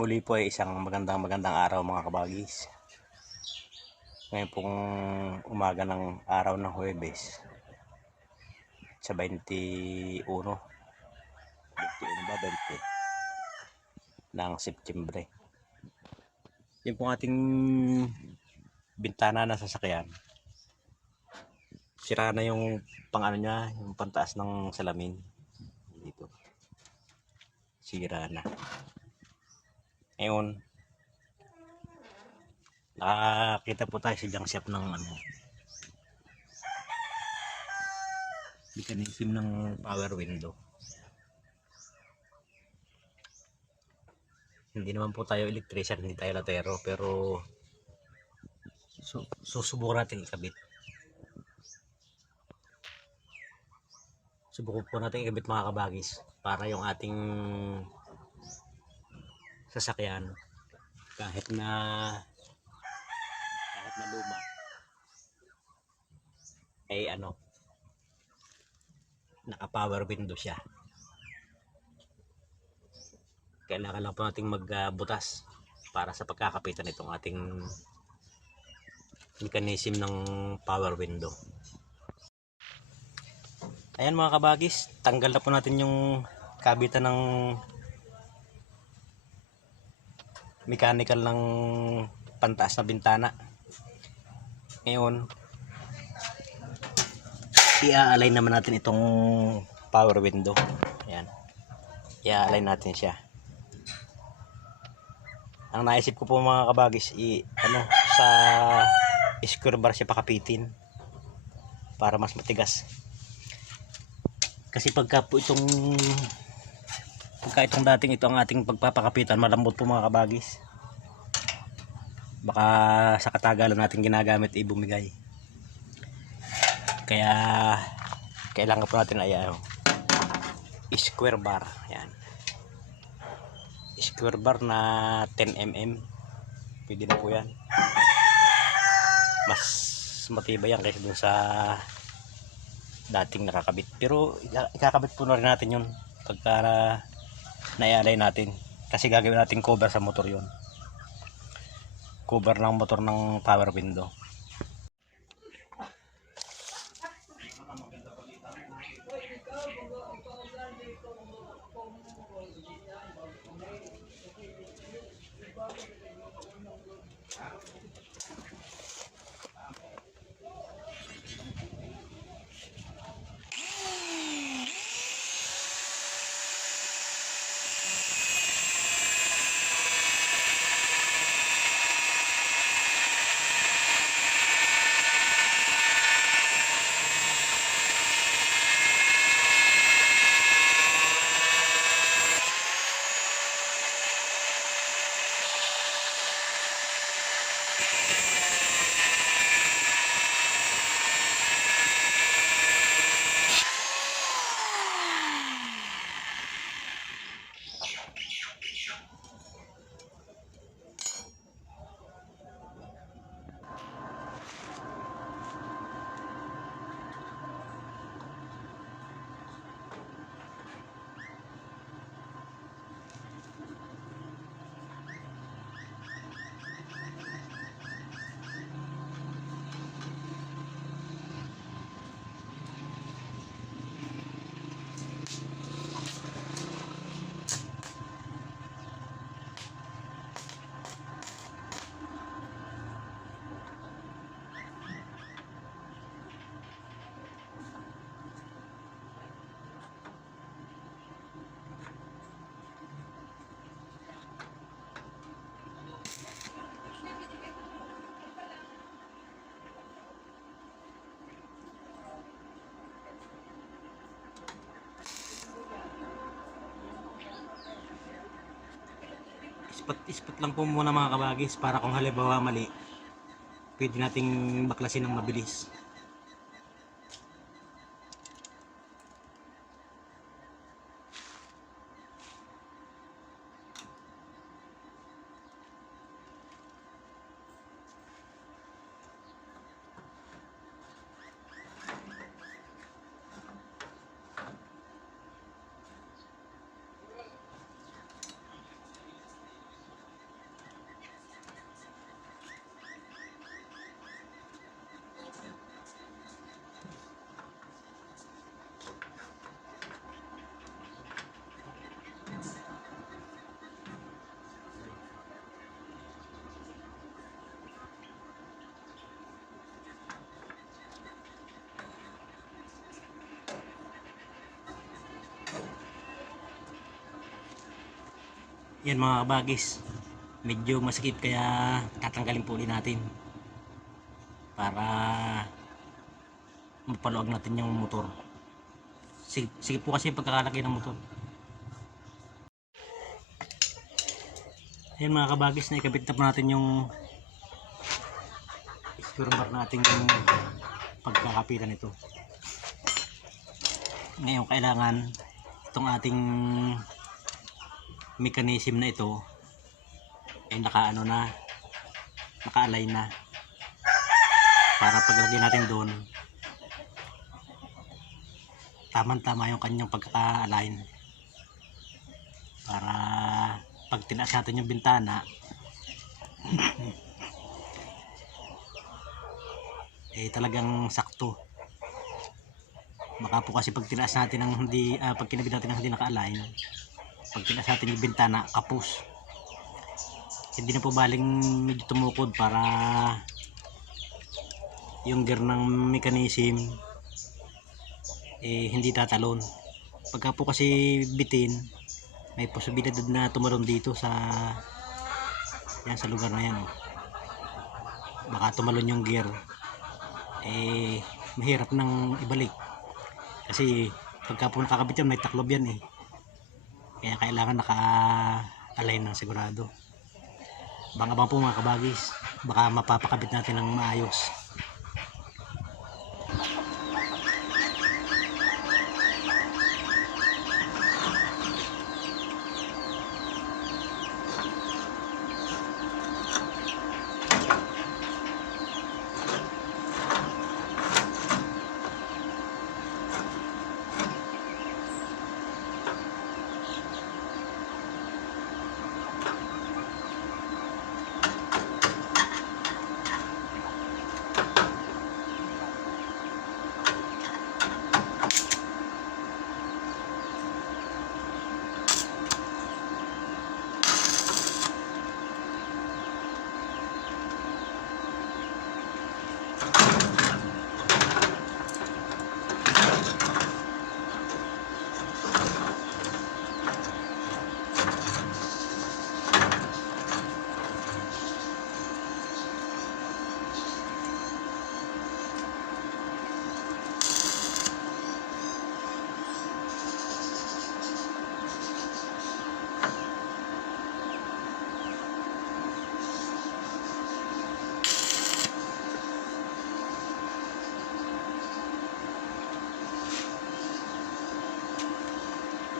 Muli po ay isang magandang magandang araw mga kabagis. Ngayon pong umaga ng araw ng Huwebes sa 21 21 ba 20 ng Septembre. Yung pong ating bintana na sasakyan. Sira na yung pang ano niya, yung pantaas ng salamin dito. Sira na. Ngayon, nakakita po tayo sa junk shop ng ano, mechanism ng power window. Hindi naman po tayo electrician, hindi tayo latero, pero su susubukan natin ikabit. Subukan po natin ikabit mga kabagis para yung ating sasakyan. Kahit na kahit na luma. Ay ano naka power window siya. Kailangan lang po nating magbutas para sa pagkakapitan itong ating mechanism ng power window. Ayan mga kabagis tanggal na po natin yung kabitan ng mechanical ng pantaas na bintana. Ngayon, i-align naman natin itong power window. Ayan. I-align natin siya. Ang naisip ko po mga kabagis, i, ano, sa square bar siya pakapitin para mas matigas. Kasi pagka po itong pagka itong dating ito ang ating pagpapakapitan malambot po mga kabagis. Baka sa katagalan natin ginagamit ay kaya kailangan po natin ay ano, square bar. Yan. Square bar na 10mm pwede na po yan. Mas matibay yan kaysa dun sa dating nakakabit. Pero ikakabit po na rin natin yun pagka naialay natin. Kasi gagawin natin cover sa motor yon cover ng motor ng power window ispat ispat lang po muna mga kabagis para kung halimbawa mali pwede nating baklasin ng mabilis Yan mga kabagis. Medyo masikip kaya tatanggalin po ulit natin. Para mapaluag natin yung motor. Sige, sige po kasi pagkakalaki ng motor. Yan mga kabagis, naikabit na po natin yung bar natin yung pagkakapitan nito. Ngayon kailangan itong ating mechanism na ito ay nakaano na naka-align na. Para paglagay natin doon tamang-tama yung kanyang pagkaka-align para pag tinaas natin yung bintana eh talagang sakto. Baka po kasi pag tinaas natin ng hindi ah, pag kinabit natin ng hindi naka-align pag tinaas natin yung bintana kapos. Hindi na po baling medyo tumukod para yung gear ng mechanism eh hindi tatalon. Pagka po kasi bitin may posibilidad na tumalon dito sa yan sa lugar na yan oh. baka tumalon yung gear eh mahirap nang ibalik. Kasi pagka po nakakabit yan may taklob yan eh kaya kailangan naka-align ng sigurado. Bang po mga kabagis baka mapapakabit natin ng maayos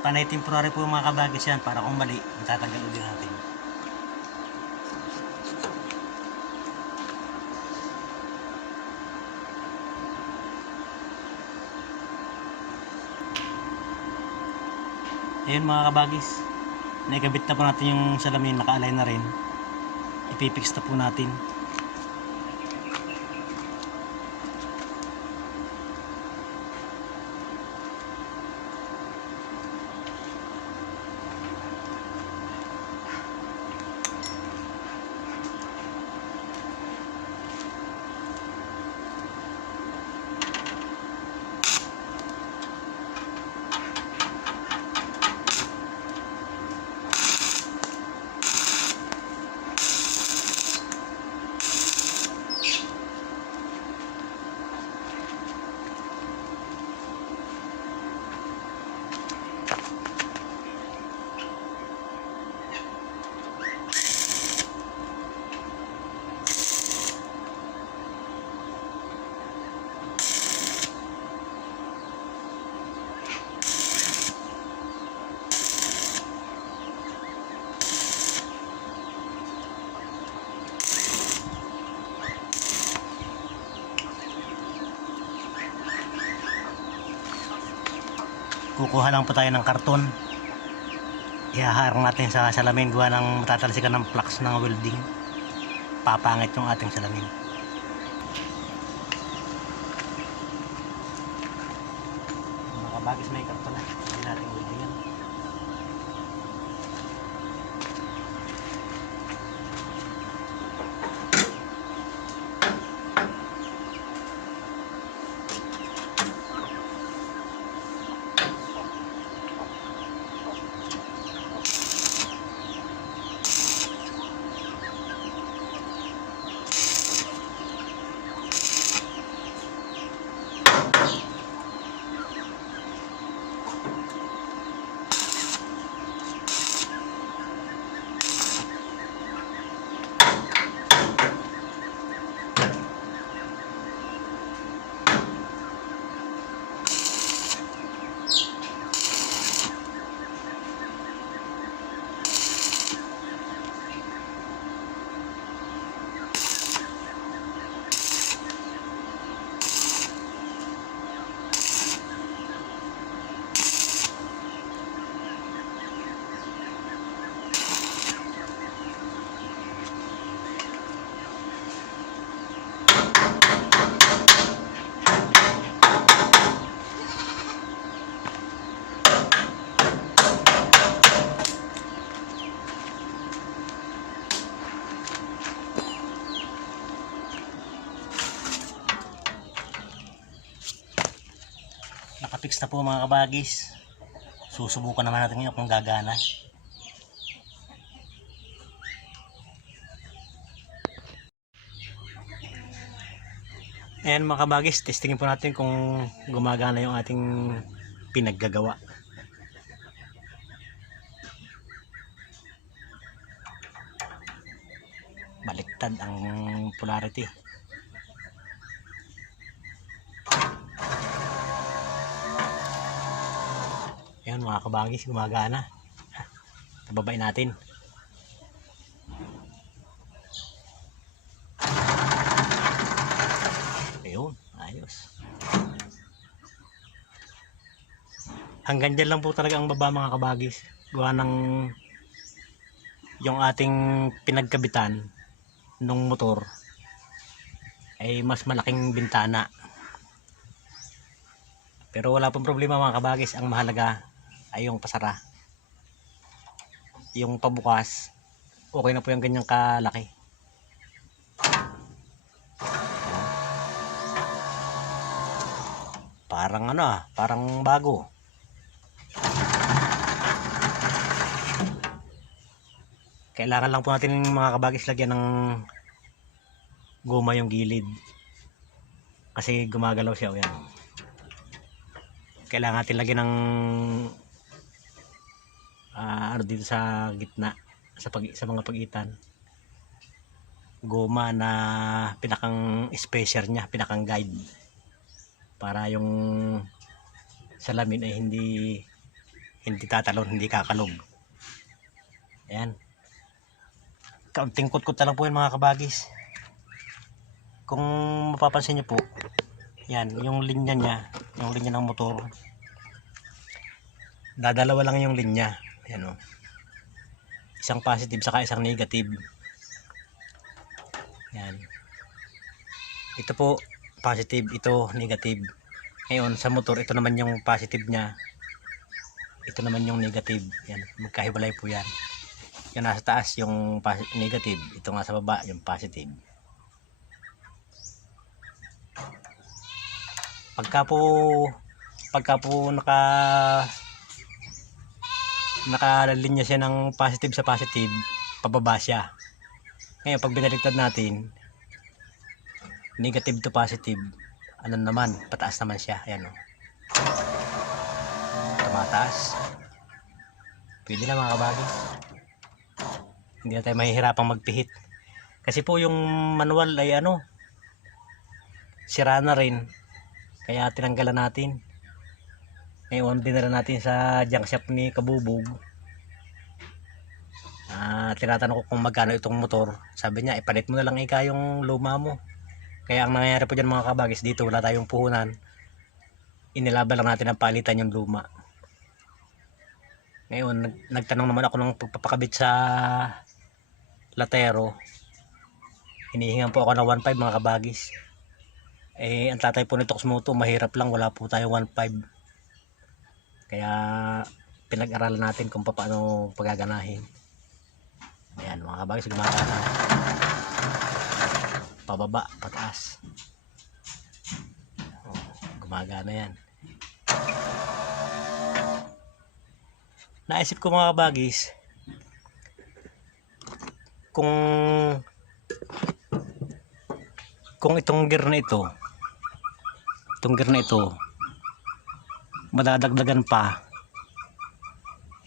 panay temporary po yung mga kabagis yan para kung mali matatanggal ulit natin. Ayun mga kabagis naikabit na po natin yung salamin. Naka-align na rin. Ipipix na po natin kukuha lang po tayo ng karton. Ihaharang natin sa salamin. Gawa ng matatalsikan ng flux ng welding. Papangit yung ating salamin mga kabagis may karton na hindi natin welding yan nakapix na po mga kabagis. Susubukan naman natin ngayon kung gagana. Ayan mga kabagis, testingin po natin kung gumagana yung ating pinaggagawa. Baliktad ang polarity. Ayan mga kabagis, gumagana. Tababay natin. Ayun, ayos. Hanggang dyan lang po talaga ang baba mga kabagis. Gawa ng yung ating pinagkabitan nung motor ay mas malaking bintana. Pero wala pong problema mga kabagis. Ang mahalaga ay yung pasara. Yung pabukas, okay na po yung ganyang kalaki. Parang ano ah, parang bago. Kailangan lang po natin mga kabagis lagyan ng goma yung gilid. Kasi gumagalaw siya. o Yan. Kailangan natin lagyan ng ah, ano dito sa gitna sa pag sa mga pagitan. Goma na pinakang special niya, pinakang guide para yung salamin ay hindi hindi tatalon, hindi kakalog. Ayan. Kaunting kutkot na lang po yan mga kabagis. Kung mapapansin niyo po, yan, yung linya niya, yung linya ng motor, dadalawa lang yung linya. Ayan o. Isang positive saka isang negative. Yan. Ito po, positive, ito negative. Ngayon, sa motor, ito naman yung positive niya. Ito naman yung negative. Yan, magkahiwalay po yan. Yung nasa taas, yung negative. Ito nga sa baba, yung positive. Pagka po, pagka po naka nakalinya siya ng positive sa positive, pababa siya. Ngayon, pag binaliktad natin, negative to positive, ano naman, pataas naman siya. Ayan o. Tumataas. Pwede na mga kabagi. Hindi na tayo mahihirapang magpihit. Kasi po yung manual ay ano, sira na rin. Kaya tinanggalan natin. Ngayon, dinala natin sa junk shop ni Kabubog. Ah, tinatanong ko kung magkano itong motor. Sabi niya, ipalit mo na lang ika yung luma mo. Kaya ang nangyayari po dyan mga kabagis, dito wala tayong puhunan. Inilaban lang natin ang palitan yung luma. Ngayon, nag, nagtanong naman ako ng pagpapakabit sa latero. Hinihingan po ako ng 1.5 mga kabagis. Eh, ang tatay po nito Moto, mahirap lang, wala po tayo 1.5. Kaya, pinag-aralan natin kung paano pagaganahin. Ayan, mga kabagis, gumagana. Pababa, pataas. Oh, gumagana yan. Naisip ko mga kabagis, kung kung itong gear na ito itong gear na ito madadagdagan pa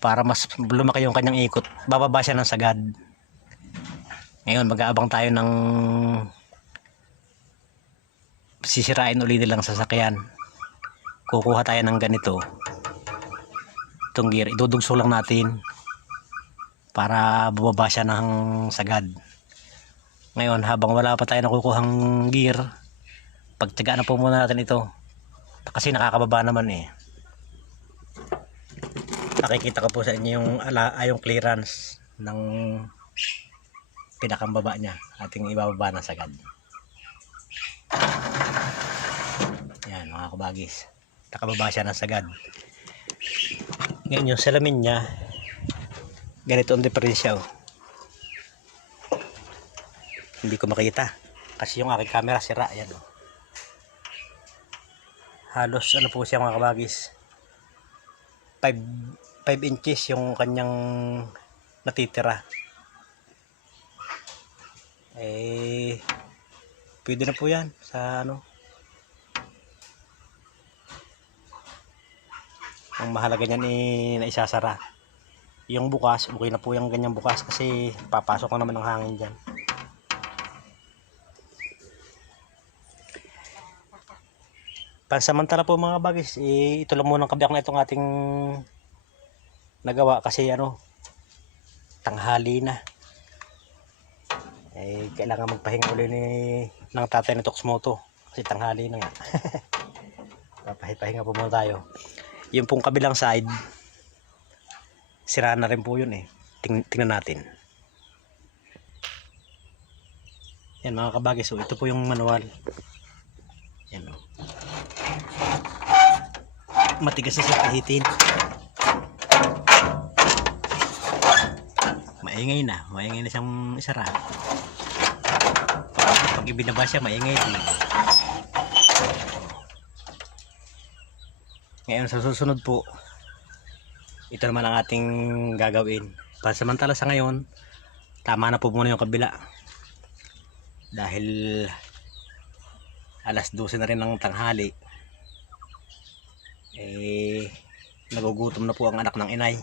para mas lumaki yung kanyang ikot. Bababa siya ng sagad. Ngayon mag-aabang tayo ng sisirain uli nilang sasakyan. Kukuha tayo ng ganito. Itong gear idudugso lang natin para bumaba siya ng sagad. Ngayon habang wala pa tayo nakukuhang gear pagtyagaan na po muna natin ito. Kasi nakakababa naman eh nakikita ko po sa inyo yung, ala, ay, yung clearance ng pinakambaba niya ating ibababa ng sagad. Yan mga kabagis. Nakababa siya ng sagad. Ngayon yung salamin niya ganito ang diferensya oh. hindi ko makita. Kasi yung aking camera sira yan oh. halos ano po siya mga kabagis? 5 5 inches yung kanyang natitira. Eh pwede na po yan sa ano. Ang mahalaga niyan eh naisasara yung bukas okay na po yung ganyang bukas kasi papasok na naman ng hangin dyan. Pansamantala po mga bagis eh, ito lang muna kabiyak na itong ating nagawa kasi ano tanghali na. Eh kailangan magpahinga uli ni ng tatay ni Toxmoto kasi tanghali na nga. Papahinga po muna tayo. Yung pong kabilang side sira na rin po yun eh. Ting tingnan natin. Yan mga kabagis so ito po yung manual. Yan o matigas na sa kahitin maingay na. Maingay na siyang isara. Pag, pag ibinaba siya maingay din. Ngayon sa susunod po ito naman ang ating gagawin. Pansamantala sa ngayon tama na po muna yung kabila. Dahil alas 12 na rin ng tanghali eh nagugutom na po ang anak ng inay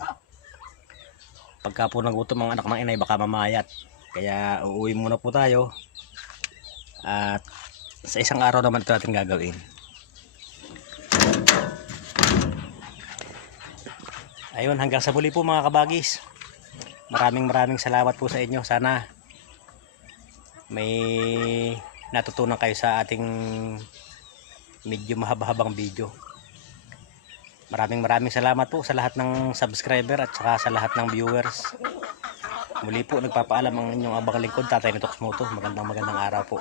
pagka po nagutom ang anak ng inay baka mamayat. Kaya uuwi muna po tayo. At sa isang araw naman ito natin gagawin. Ayun hanggang sa muli po mga kabagis. Maraming maraming salamat po sa inyo. Sana may natutunan kayo sa ating medyo mahaba-habang video maraming maraming salamat po sa lahat ng subscriber at saka sa lahat ng viewers. Muli po nagpapaalam ang inyong abang lingkod tatay ni Toxmoto magandang magandang araw po